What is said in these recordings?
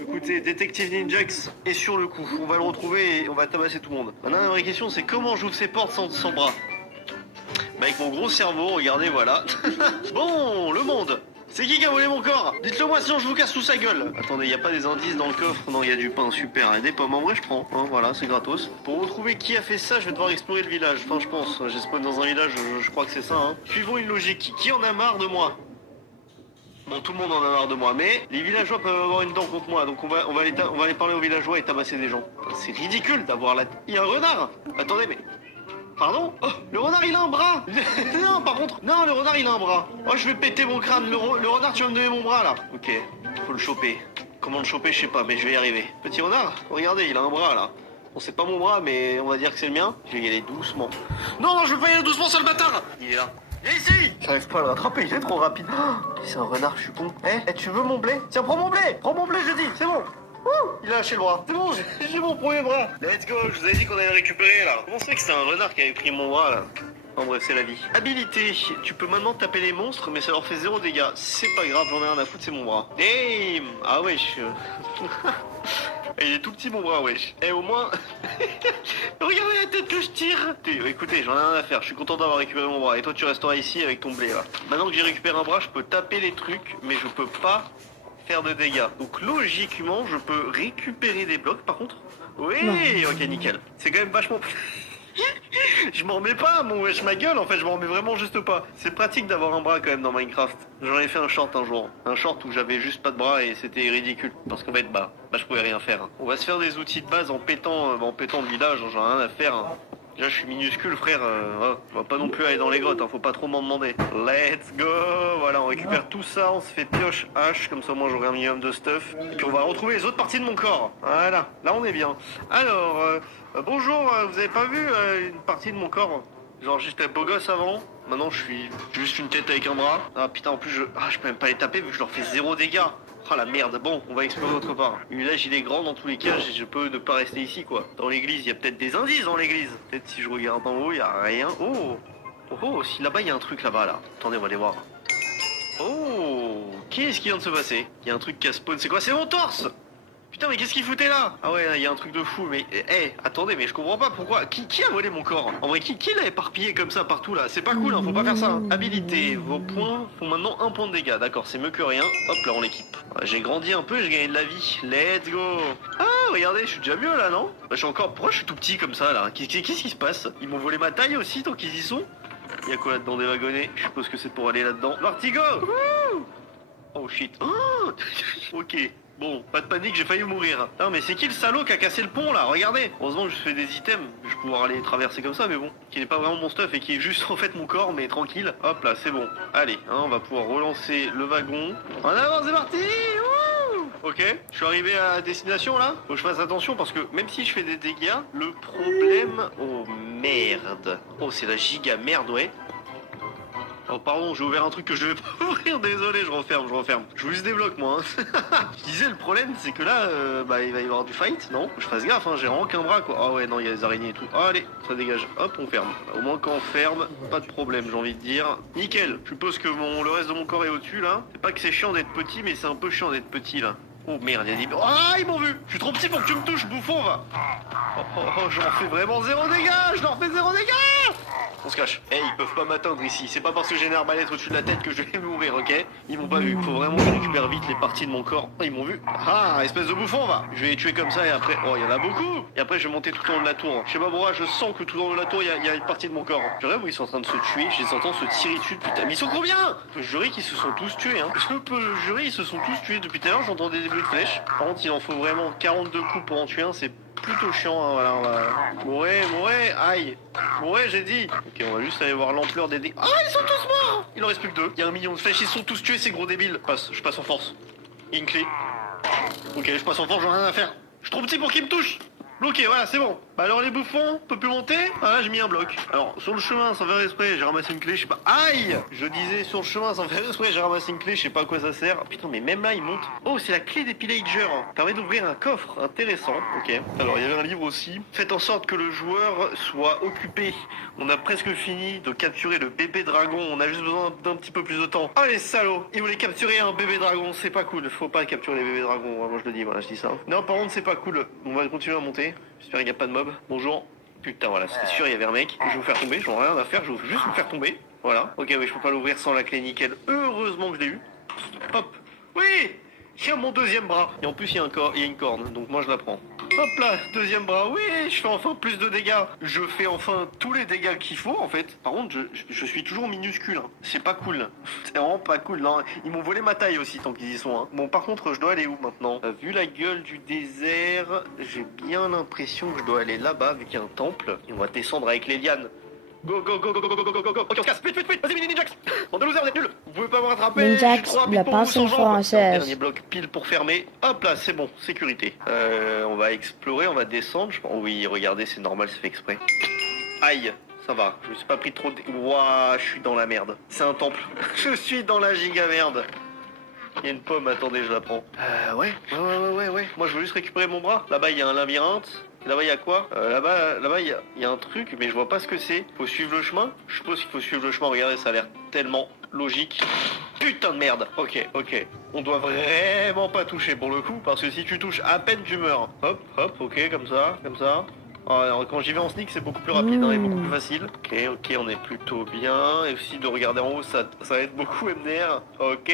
Écoutez, Détective Ninjax est sur le coup. On va le retrouver et on va tabasser tout le monde. Maintenant, la vraie question, c'est comment j'ouvre ces portes sans bras? Bah, avec mon gros cerveau, regardez, voilà. Bon, le monde. C'est qui a volé mon corps? Dites-le moi, sinon je vous casse sous sa gueule. Attendez, y a pas des indices dans le coffre? Non, y a du pain, super. Et des pommes, en vrai, je prends. Hein, voilà, c'est gratos. Pour retrouver qui a fait ça, je vais devoir explorer le village. Enfin, je pense. J'ai spawn dans un village, je crois que c'est ça. Hein. Suivons une logique. Qui en a marre de moi? Bon, tout le monde en a marre de moi, mais les villageois peuvent avoir une dent contre moi, donc on va aller parler aux villageois et tabasser des gens. C'est ridicule d'avoir la... Il y a un renard. Attendez, mais... Pardon? Oh, le renard il a un bras. Non, par contre, non, le renard il a un bras. Oh, je vais péter mon crâne. Le renard, tu vas me donner mon bras là. Ok, faut le choper. Comment le choper, je sais pas, mais je vais y arriver. Petit renard, regardez, il a un bras là. Bon, c'est pas mon bras, mais on va dire que c'est le mien. Je vais y aller doucement. Non, non, je vais pas y aller doucement, sale bâtard. Il est là. Viens ici. J'arrive pas à le rattraper, il est trop rapide. Oh, c'est un renard, je suis con. Eh, tu veux mon blé? Tiens, prends mon blé. Prends mon blé, je dis, c'est bon. Ouh, il a lâché le bras. C'est bon, j'ai mon premier bras. Let's go, je vous avais dit qu'on allait le récupérer là. Comment c'est que c'était un renard qui avait pris mon bras là? En bref, c'est la vie. Habilité. Tu peux maintenant taper les monstres, mais ça leur fait 0 dégâts. C'est pas grave, j'en ai rien à foutre, c'est mon bras. Damn. Ah wesh. Il est tout petit mon bras, wesh. Eh, au moins... Regardez la tête que je tire. Écoutez, j'en ai rien à faire. Je suis content d'avoir récupéré mon bras. Et toi, tu resteras ici avec ton blé là. Maintenant que j'ai récupéré un bras, je peux taper les trucs, mais je peux pas... faire de dégâts. Donc logiquement, je peux récupérer des blocs par contre. Oui, ok, nickel. C'est quand même vachement... Je m'en remets pas, mon wesh, ma gueule, en fait, je m'en remets vraiment juste pas. C'est pratique d'avoir un bras quand même dans Minecraft. J'en ai fait un short un jour. Un short où j'avais juste pas de bras et c'était ridicule. Parce qu'en fait, bah, je pouvais rien faire. On va se faire des outils de base en pétant le village, j'en ai rien à faire. Hein. Déjà, je suis minuscule, frère. On va pas non plus aller dans les grottes, hein, faut pas trop m'en demander. Let's go. Voilà, on récupère tout ça, on se fait pioche, hache, comme ça, moi, j'aurai un minimum de stuff. Et puis, on va retrouver les autres parties de mon corps. Voilà, là, on est bien. Alors, bonjour, vous avez pas vu une partie de mon corps? Genre, j'étais beau gosse avant. Maintenant, je suis juste une tête avec un bras. Ah, putain, en plus, je peux même pas les taper vu que je leur fais 0 dégâts. Oh la merde, bon, on va explorer autre part. Le village il est grand dans tous les cas, je peux ne pas rester ici quoi. Dans l'église, il y a peut-être des indices dans l'église. Peut-être si je regarde en haut, il y a rien. Oh, si là-bas il y a un truc là-bas là. Attendez, on va aller voir. Oh, qu'est-ce qui vient de se passer? Il y a un truc qui a spawn, c'est quoi? C'est mon torse! Putain, mais qu'est-ce qu'il foutait là? Ah ouais, il y a un truc de fou, mais attendez, mais je comprends pas pourquoi. Qui a volé mon corps? En vrai, qui l'a éparpillé comme ça partout là? C'est pas cool, hein, faut pas faire ça. Hein. Habilité, vos points font maintenant 1 point de dégâts, d'accord, c'est mieux que rien. Hop là, on l'équipe. Ouais, j'ai grandi un peu, j'ai gagné de la vie. Let's go. Ah, regardez, je suis déjà mieux là, non? Bah, je suis encore. Pourquoi je suis tout petit comme ça là? Qu'est-ce qui se passe? Ils m'ont volé ma taille aussi tant qu'ils y sont? Y'a quoi là-dedans, des wagonnets? Je suppose que c'est pour aller là-dedans. Vertigo! Oh shit. Oh ok. Bon, pas de panique, j'ai failli mourir. Non mais c'est qui le salaud qui a cassé le pont là? Regardez. Heureusement que je fais des items, je vais pouvoir aller traverser comme ça, mais bon. Qui n'est pas vraiment mon stuff et qui est juste en fait mon corps, mais tranquille. Hop là, c'est bon. Allez, hein, on va pouvoir relancer le wagon. En avant, c'est parti. Wouh. Ok, je suis arrivé à destination là. Faut que je fasse attention parce que même si je fais des dégâts, le problème... Oh merde. Oh c'est la giga merde, ouais. Oh pardon, j'ai ouvert un truc que je devais pas ouvrir, désolé, je referme. Je vous débloque moi. Hein. Je disais le problème c'est que là, il va y avoir du fight, non? Je fasse gaffe, hein, j'ai vraiment qu'un bras quoi. Ah ouais, non, il y a des araignées et tout. Oh, allez, ça dégage. Hop, on ferme. Au moins quand on ferme, pas de problème, j'ai envie de dire. Nickel, je suppose que le reste de mon corps est au-dessus là. C'est pas que c'est chiant d'être petit, mais c'est un peu chiant d'être petit là. Oh merde, il y a des... Ah, ils m'ont vu. Je suis trop petit pour que tu me touches, bouffon, va. Oh, je leur fais vraiment 0 dégâts. Je leur fais 0 dégâts. On se cache. Ils peuvent pas m'atteindre ici. C'est pas parce que j'ai une arbalète au-dessus de la tête que je vais mourir, ok? Ils m'ont pas vu. Faut vraiment que je récupère vite les parties de mon corps. Oh, ils m'ont vu. Ah, espèce de bouffon, va. Je vais les tuer comme ça et après... Oh, il y en a beaucoup. Et après, je vais monter tout en haut de la tour. Je sais pas pourquoi, je sens que tout en haut de la tour, il y a une partie de mon corps. Je rêve où ils sont en train de se tuer. Je les entends se tirer dessus. Putain, mais ils sont combien? Je peux jurer qu'ils se sont tous tués, hein. Je peux jurer, ils se sont tous tués. Depuis tout à l'heure, j'entendais des bruits de flèches. Par contre, il en faut vraiment 42 coups pour en tuer un. C'est plutôt chiant, hein, voilà, on va... Mourir, aïe. Mourir, j'ai dit. Ok, on va juste aller voir l'ampleur des dégâts. Ah, ils sont tous morts. Il en reste plus que 2. Il y a 1 million de flèches, ils sont tous tués, ces gros débiles. Je passe en force. Il y a une clé. Ok, je passe en force, j'en ai rien à faire. Je suis trop petit pour qu'ils me touchent. Bloqué, voilà, c'est bon. Bah alors les bouffons, on peut plus monter. Ah là, j'ai mis un bloc. Alors, sur le chemin, sans faire exprès, j'ai ramassé une clé, je sais pas. Aïe! Je disais, sur le chemin, sans faire exprès, j'ai ramassé une clé, je sais pas à quoi ça sert. Putain, mais même là, il monte. Oh, c'est la clé des pillagers. Permet d'ouvrir un coffre. Intéressant. Ok. Alors, il y avait un livre aussi. Faites en sorte que le joueur soit occupé. On a presque fini de capturer le bébé dragon. On a juste besoin d'un petit peu plus de temps. Oh, les salauds! Ils voulaient capturer un bébé dragon. C'est pas cool. Faut pas capturer les bébés dragons. Moi, je le dis, voilà, je dis ça. Non, par contre, c'est pas cool. On va continuer à monter. J'espère qu'il n'y a pas de mob. Bonjour. Putain, voilà, c'était sûr, il y avait un mec. Je vais vous faire tomber, j'en ai rien à faire, je vais juste vous faire tomber. Voilà. Ok, oui, je peux pas l'ouvrir sans la clé, nickel. Heureusement que je l'ai eu. Hop. Oui! Il y a mon deuxième bras. Et en plus, il y a une corne, donc moi je la prends. Hop là, deuxième bras. Oui, je fais enfin plus de dégâts. Je fais enfin tous les dégâts qu'il faut, en fait. Par contre, je suis toujours minuscule. Hein. C'est pas cool. C'est vraiment pas cool. Non, ils m'ont volé ma taille aussi, tant qu'ils y sont. Hein. Bon, par contre, je dois aller où maintenant? Vu la gueule du désert, j'ai bien l'impression que je dois aller là-bas, vu qu'il y a un temple. Et on va descendre avec les lianes. Go, go, go, go, go, go, go, go, go, go. Ok, on se casse. Vite, vite, vite. Vas-y, Ninjax. En 2 losers, vous êtes nuls. Vous pouvez pas me rattraper. Ninjax, la pensée française. Dernier bloc pile pour fermer. Hop là, c'est bon. Sécurité. On va explorer, on va descendre. Je pense. Oui, regardez, c'est normal, c'est fait exprès. Aïe. Ça va, je me suis pas pris trop de... Ouah, je suis dans la merde. C'est un temple. Je suis dans la giga merde. Il y a une pomme, attendez, je la prends. Ouais. Moi, je veux juste récupérer mon bras. Là-bas, il y a un labyrinthe. Là-bas, il y a quoi? Là-bas, il y a un truc, mais je vois pas ce que c'est. Faut suivre le chemin? Je suppose qu'il faut suivre le chemin. Regardez, ça a l'air tellement logique. Putain de merde. Ok. On doit vraiment pas toucher pour le coup, parce que si tu touches à peine, tu meurs. Hop, ok, comme ça. Alors, quand j'y vais en sneak, c'est beaucoup plus rapide et beaucoup plus facile. Ok, on est plutôt bien. Et aussi de regarder en haut, ça aide beaucoup MDR. Ok,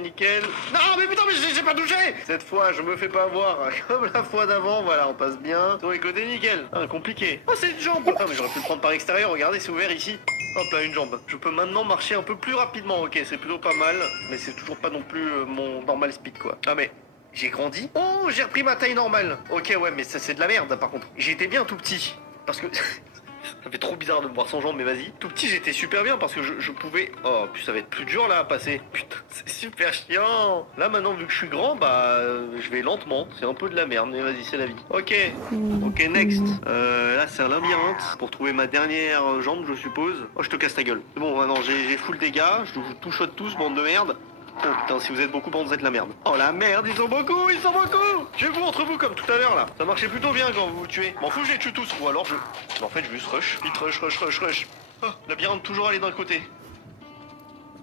nickel. Non, mais putain, mais j'ai pas touché. Cette fois, je me fais pas avoir. Comme la fois d'avant, voilà, on passe bien. Sur les côtés, nickel. Compliqué. Oh, c'est une jambe. Ah, mais j'aurais pu le prendre par extérieur. Regardez, c'est ouvert ici. Hop là, une jambe. Je peux maintenant marcher un peu plus rapidement. Ok, c'est plutôt pas mal. Mais c'est toujours pas non plus mon normal speed, quoi. Ah, mais... J'ai grandi. Oh, j'ai repris ma taille normale. Ok, ouais, mais ça c'est de la merde par contre. J'étais bien tout petit. Parce que... ça fait trop bizarre de me voir sans jambes, mais vas-y. Tout petit, j'étais super bien parce que je pouvais... Oh, puis ça va être plus dur là à passer. Putain, c'est super chiant. Là maintenant, vu que je suis grand, bah... je vais lentement. C'est un peu de la merde, mais vas-y, c'est la vie. Ok, next. Là, c'est un labyrinthe pour trouver ma dernière jambe, je suppose. Oh, je te casse ta gueule. Bon, non, j'ai full dégâts. Je vous touchote tous, bande de merde. Oh putain, si vous êtes beaucoup, vous êtes la merde. Oh la merde, ils sont beaucoup. Tuez-vous entre vous comme tout à l'heure là. Ça marchait plutôt bien quand vous vous tuez. M'en fous, je les tue tous. Ou alors en fait, je vais juste rush. Vite rush. Oh, labyrinthe toujours aller d'un côté.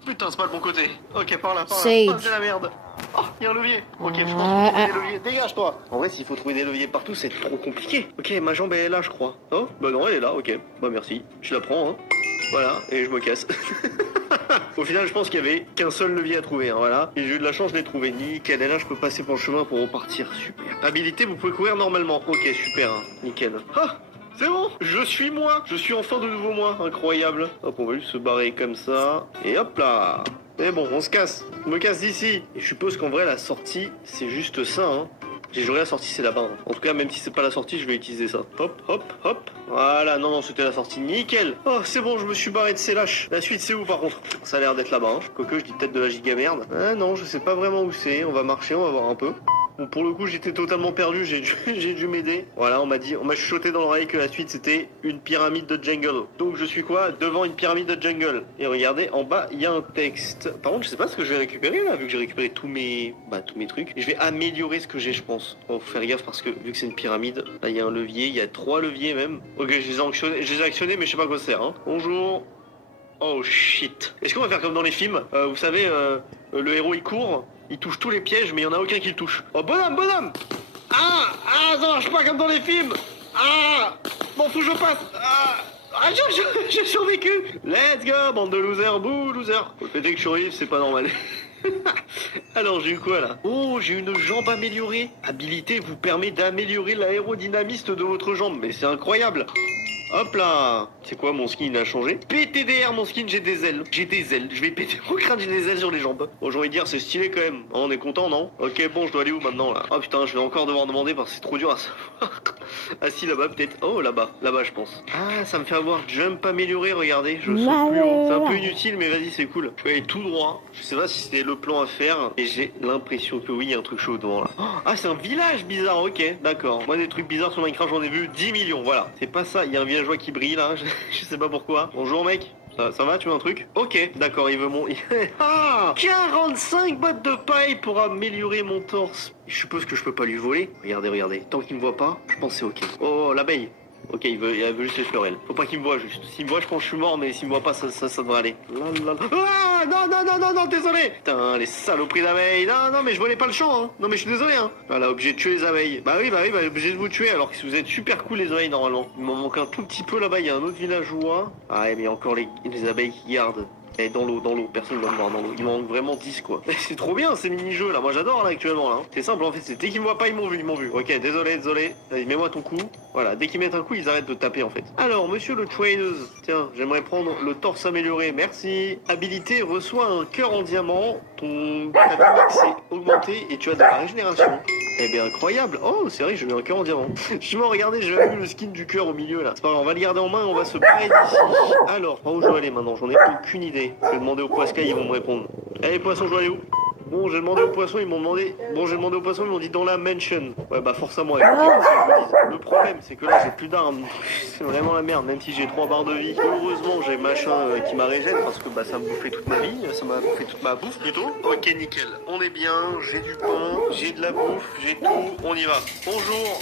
Putain, c'est pas le bon côté. Ok, par là. Oh, c'est la merde. Oh, il y a un levier. Ok, je pense qu'il faut trouver des leviers. Dégage-toi. En vrai, s'il faut trouver des leviers partout, c'est trop compliqué. Ok, ma jambe elle est là, je crois. Oh, bah non, elle est là, ok. Bah merci. Je la prends, hein. Voilà, et je me casse. Au final, je pense qu'il y avait qu'un seul levier à trouver, hein, voilà. Et j'ai eu de la chance, je l'ai trouvé. Nickel. Et là, je peux passer pour le chemin pour repartir. Super. Habilité, vous pouvez courir normalement. Ok, super. Hein. Nickel. Ah, c'est bon. Je suis moi. Je suis enfin de nouveau moi. Incroyable. Hop, on va juste se barrer comme ça. Et hop là. Et bon, on se casse. Je me casse d'ici. Et je suppose qu'en vrai, la sortie, c'est juste ça, hein. J'ai juré la sortie c'est là-bas. Hein. En tout cas, même si c'est pas la sortie, je vais utiliser ça. Hop. Voilà, non, c'était la sortie. Nickel. Oh, c'est bon, je me suis barré de ces lâches. La suite, c'est où par contre? Ça a l'air d'être là-bas. Hein. Quoique, je dis peut-être de la giga merde. Ah non, je sais pas vraiment où c'est. On va marcher, on va voir un peu. Bon, pour le coup, j'étais totalement perdu, j'ai dû m'aider. Voilà, on m'a chuchoté dans l'oreille que la suite c'était une pyramide de jungle. Donc je suis quoi? Devant une pyramide de jungle. Et regardez, en bas, il y a un texte. Par contre, je sais pas ce que je vais récupérer là, vu que j'ai récupéré tous mes trucs. Et je vais améliorer ce que j'ai, je pense. Bon, faut faire gaffe parce que vu que c'est une pyramide, là il y a un levier, il y a 3 leviers même. Ok, je les ai actionnés, mais je sais pas quoi ça sert. Hein. Bonjour. Oh shit. Est-ce qu'on va faire comme dans les films? Vous savez, le héros il court. Il touche tous les pièges, mais il n'y en a aucun qui le touche. Oh, bonhomme! Ah, ça marche pas comme dans les films! Ah! M'en fous, je passe! J'ai survécu! Let's go, bande de losers, bouh, losers! Faut fêter que je survive, c'est pas normal. Alors, j'ai eu quoi, là? Oh, j'ai une jambe améliorée. Habilité vous permet d'améliorer l'aérodynamisme de votre jambe, mais c'est incroyable! Hop là. C'est quoi, mon skin il a changé? PTDR, mon skin, j'ai des ailes. Je vais péter mon crâne, j'ai des ailes sur les jambes. Bon, j'ai envie de dire, c'est stylé quand même. On est content, non? Ok, bon, je dois aller où maintenant, là? Oh putain, je vais encore devoir demander parce que c'est trop dur à savoir. Ah si, là-bas peut-être. Oh, là-bas, je pense. Ah, ça me fait avoir jump amélioré, regardez. Je saute Bah plus haut. C'est un peu ouais. inutile, mais vas-y, c'est cool. Je vais aller tout droit. Je sais pas si c'était le plan à faire. Et j'ai l'impression que oui, il y a un truc chaud devant là. Ah, c'est un village bizarre, ok, d'accord. Moi, des trucs bizarres sur Minecraft, j'en ai vu 10 millions, voilà. C'est pas ça, il y a un villageois qui brille là. Je sais pas pourquoi. Bonjour, mec. Ça va, tu veux un truc? Ok, d'accord, il veut mon... Ah 45 bottes de paille pour améliorer mon torse. Je suppose que je peux pas lui voler. Regardez. Tant qu'il me voit pas, je pense que c'est ok. Oh, l'abeille. Ok, il veut juste les fleurs, elle. Faut pas qu'il me voit, juste. S'il me voit, je pense que je suis mort, mais s'il me voit pas, ça devrait aller. Ah, non, désolé. Putain, les saloperies d'abeilles. Non, mais je volais pas le champ, hein. Non, mais je suis désolé, hein. Voilà, obligé de tuer les abeilles. Bah oui, obligé de vous tuer, alors que vous êtes super cool, les abeilles, normalement. Il m'en manque un tout petit peu là-bas, il y a un autre villageois. Ah, mais il y a encore les abeilles qui gardent. Et dans l'eau, personne va me voir dans l'eau. Il m'en manque vraiment 10 quoi. C'est trop bien ces mini-jeux là, moi j'adore là actuellement là. C'est simple en fait, c'est dès qu'ils me voient pas, ils m'ont vu. Ok, désolé. Allez, mets-moi ton coup. Voilà, dès qu'ils mettent un coup, ils arrêtent de taper en fait. Alors, monsieur le traders, tiens, j'aimerais prendre le torse amélioré, merci. Habilité, reçoit un cœur en diamant. Ta dynamique s'est augmentée et tu as de la régénération. Eh bien incroyable. Oh, c'est vrai, j'ai eu un cœur en diamant. Je m'en regardais, j'ai vu le skin du cœur au milieu là. C'est pas grave, on va le garder en main et on va se barrer d'ici. Alors, par où je dois aller maintenant? J'en ai aucune idée. Je vais demander aux poiscailles, ils vont me répondre. Allez, poissons, je dois aller où? Bon, j'ai demandé aux poissons, ils m'ont demandé... Bon, j'ai demandé aux poissons, ils m'ont dit dans la mansion. Ouais, bah force à moi, écoutez, qu'est-ce que je vous dis. Le problème, c'est que là, j'ai plus d'armes. C'est vraiment la merde, même si j'ai 3 barres de vie. Heureusement, j'ai machin qui m'a régène, parce que bah ça me bouffait toute ma vie. Ça m'a bouffé toute ma bouffe, plutôt. Ok, nickel. On est bien, j'ai du pain, j'ai de la bouffe, j'ai tout. On y va. Bonjour.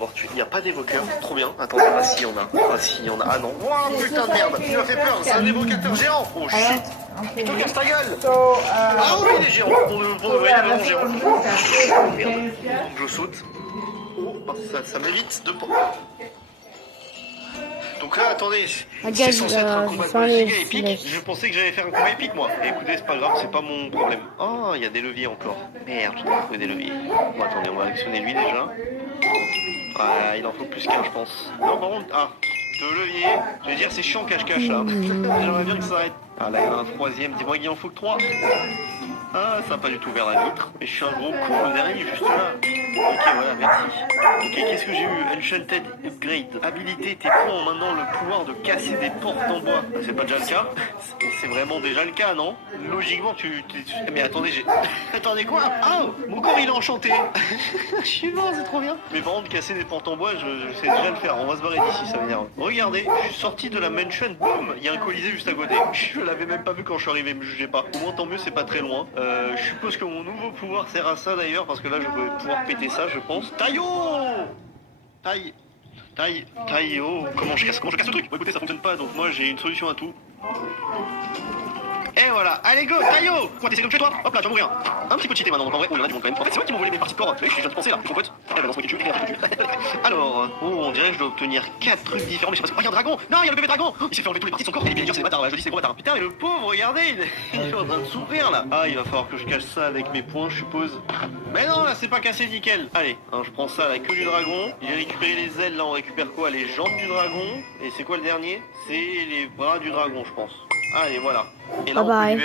Bon, il n'y a pas d'évoqueur. Trop bien. Attendez, ah si, il y en a. Ah non. Oh, putain de merde. Tu m'as fait peur. C'est un évocateur géant. Oh shit. Je te casse ta gueule. Ah oui, il est géant. Pour de vrai, il est vraiment géant. Merde. Donc je saute. Oh, ça m'évite de... Donc là, attendez, c'est censé être un combat de giga épique. Je pensais que j'allais faire un combat épique, moi. Et écoutez, c'est pas grave, c'est pas mon problème. Oh, il y a des leviers encore. Merde, je dois trouver des leviers. Bon, attendez, on va actionner lui déjà. Ah, il en faut plus qu'un, je pense. Non, par contre, deux leviers. Je veux dire, c'est chiant cache-cache, là. J'aimerais bien que ça arrête. Ah, là, il y en a un troisième. Dis-moi qu'il en faut que 3. Ah, ça n'a pas du tout vers la vitre. Mais je suis un gros con, le dernier, juste là. Ok, voilà, merci. Ok, qu'est-ce que j'ai eu? Enchanted Upgrade. Habilité, tes points ont maintenant le pouvoir de casser des portes en bois. C'est pas déjà le cas? C'est vraiment déjà le cas, non? Logiquement, Mais attendez, Attendez, quoi? Ah, mon corps, il est enchanté. Je suis mort, c'est trop bien. Mais par contre, casser des portes en bois, je sais déjà le faire. On va se barrer d'ici, ça m'énerve. Regardez, je suis sorti de la mansion, boum, il y a un colisée juste à côté. Je l'avais même pas vu quand je suis arrivé, me jugez pas. Au moins, tant mieux, c'est pas très loin. Je suppose que mon nouveau pouvoir sert à ça d'ailleurs, parce que là, je vais pouvoir péter ça, je pense. Taillot! Taillot. Comment je casse le truc? Bon, écoutez, ça fonctionne pas, donc moi, j'ai une solution à tout. Et voilà, allez go, Taillot! Quoi, t'essaies comme chez toi? Hop là, tu vas mourir. Un petit peu cheaté maintenant, donc en vrai, il y en a qui vont quand même. En fait, c'est moi qui m'ont volé mes parties de corps. Oui, je viens de penser là, je comprends. Ah, bah, dans ce YouTube, alors, on dirait que je dois obtenir 4 trucs différents, mais je sais pas. Oh, il y a un dragon! Non, il y a le bébé dragon! Il s'est fait enlever tous les parties de son corps, et les villagers, c'est des bâtards, je dis c'est gros bâtards. Putain, mais le pauvre, regardez, il est en train de souffrir là. Ah, il va falloir que je cache ça avec mes poings, je suppose. Mais non, là, c'est pas cassé nickel. Allez, hein, je prends ça à la queue du dragon. J'ai récupéré les ailes, là, on récupère quoi? Les jambes du dragon. Et c'est quoi le dernier? C'est les bras du dragon, je pense. Allez, voilà. Et là, Bye bye.